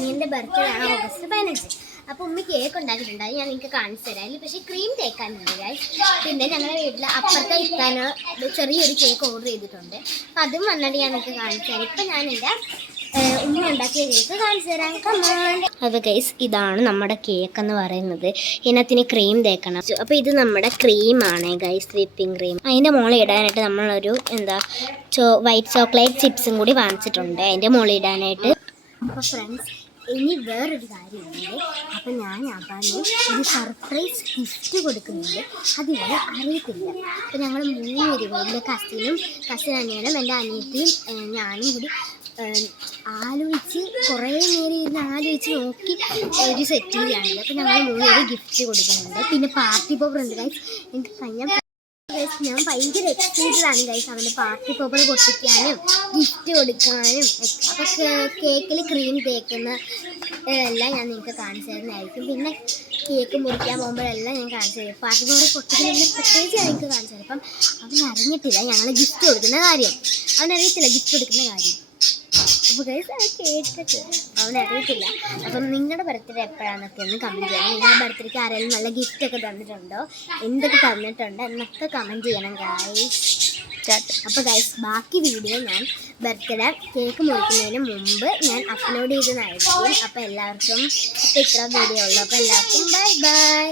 അനിയൻ്റെ ബർത്ത്ഡേ ആണ് ഓഗസ്റ്റ് 15. അപ്പോൾ ഉമ്മി കേക്ക് ഉണ്ടാക്കിയിട്ടുണ്ടായി, ഞാൻ നിങ്ങൾക്ക് കാണിച്ചു തരാം. അതിൽ പക്ഷേ ക്രീം തേക്കാനുണ്ട് ഗൈസ്. പിന്നെ ഞങ്ങളുടെ വീട്ടിൽ അപ്പുറത്തെ ഇത്താന് ചെറിയൊരു കേക്ക് ഓർഡർ ചെയ്തിട്ടുണ്ട്. അപ്പം അതും വന്നിട്ട് ഞാൻ നിങ്ങൾക്ക് കാണിച്ചു തരാം. ഇപ്പം ഞാൻ എൻ്റെ ഉമ്മ ഉണ്ടാക്കിയ കേക്ക് കാണിച്ചു തരാം. കമാൻ. അപ്പോൾ ഗൈസ് ഇതാണ് നമ്മുടെ കേക്ക് എന്ന് പറയുന്നത്. ഇതിനകത്തിന് ക്രീം തേക്കണം. അപ്പോൾ ഇത് നമ്മുടെ ക്രീമാണ് ഗൈസ്, വിപ്പിംഗ് ക്രീം. അതിൻ്റെ മുകളിൽ ഇടാനായിട്ട് നമ്മളൊരു വൈറ്റ് ചോക്ലേറ്റ് ചിപ്സും കൂടി വാങ്ങിച്ചിട്ടുണ്ട് അതിൻ്റെ മുകളിൽ ഇടാനായിട്ട്. അപ്പോൾ ഫ്രണ്ട്സ്, ഇനി വേറൊരു കാര്യമുണ്ട്. അപ്പം ഞാൻ അവന് ഒരു സർപ്രൈസ് ഗിഫ്റ്റ് കൊടുക്കുന്നുണ്ട്. അതിവരെ അറിയത്തില്ല. അപ്പോൾ ഞങ്ങൾ 3 പേരും, എൻ്റെ കസിൻ അനിയനും എൻ്റെ അനിയത്തിയും ഞാനും കൂടി ആലോചിച്ച് കുറേ നേരം ഇരുന്ന് ആലോചിച്ച് നോക്കി ഒരു സെറ്റ് ചെയ്യുകയാണിത്. അപ്പോൾ ഞങ്ങൾ 3 പേര് ഗിഫ്റ്റ് കൊടുക്കുന്നുണ്ട്. പിന്നെ പാർട്ടി പോപ്പർ ഉണ്ട് ഗൈസ്. എനിക്ക് കഴിഞ്ഞ ഞാൻ ഭയങ്കര എക്സൈറ്റഡ് ആണ് ഗൈസ് അവൻ്റെ പാർട്ടി പോപ്പർ പൊട്ടിക്കാനും ഗിഫ്റ്റ് കൊടുക്കാനും. അപ്പോൾ കേക്കിൽ ക്രീം തേക്കുന്ന എല്ലാം ഞാൻ നിങ്ങൾക്ക് കാണിച്ചു തരുന്നതായിരിക്കും. പിന്നെ കേക്ക് മുറിക്കാൻ പോകുമ്പോഴെല്ലാം ഞാൻ കാണിച്ചു തരും. പാർട്ടി പോപ്പർ പൊട്ടിക്കുന്ന പ്രത്യേകിച്ച് ഞാൻ നിങ്ങൾക്ക് കാണിച്ചു തരും. അപ്പം അവനറിഞ്ഞിട്ടില്ല ഞങ്ങൾ ഗിഫ്റ്റ് കൊടുക്കുന്ന കാര്യം, അവനറിയത്തില്ല ഗിഫ്റ്റ് കൊടുക്കുന്ന കാര്യം. അപ്പോൾ ഗൈസ് അത് കേട്ടിട്ട് അവനറിയത്തില്ല. അപ്പം നിങ്ങളുടെ ബർത്ത്ഡേ എപ്പോഴാണെന്നൊക്കെ ഒന്ന് കമൻറ്റ് ചെയ്യണം. നിങ്ങളുടെ ബർത്ത്ഡേക്ക് ആരെങ്കിലും നല്ല ഗിഫ്റ്റൊക്കെ തന്നിട്ടുണ്ടോ, എന്തൊക്കെ തന്നിട്ടുണ്ട് എന്നൊക്കെ കമൻറ്റ് ചെയ്യണം ഗൈസ്. അപ്പോൾ ഗൈസ് ബാക്കി വീഡിയോ ഞാൻ ബർത്ത്ഡേ കേക്ക് മുറിക്കുന്നതിന് മുമ്പ് ഞാൻ അപ്ലോഡ് ചെയ്തതായിരിക്കും. അപ്പോൾ എല്ലാവർക്കും ഇപ്പോൾ ഇത്ര വീഡിയോ ഉള്ളൂ. അപ്പോൾ എല്ലാവർക്കും ബൈ ബൈ.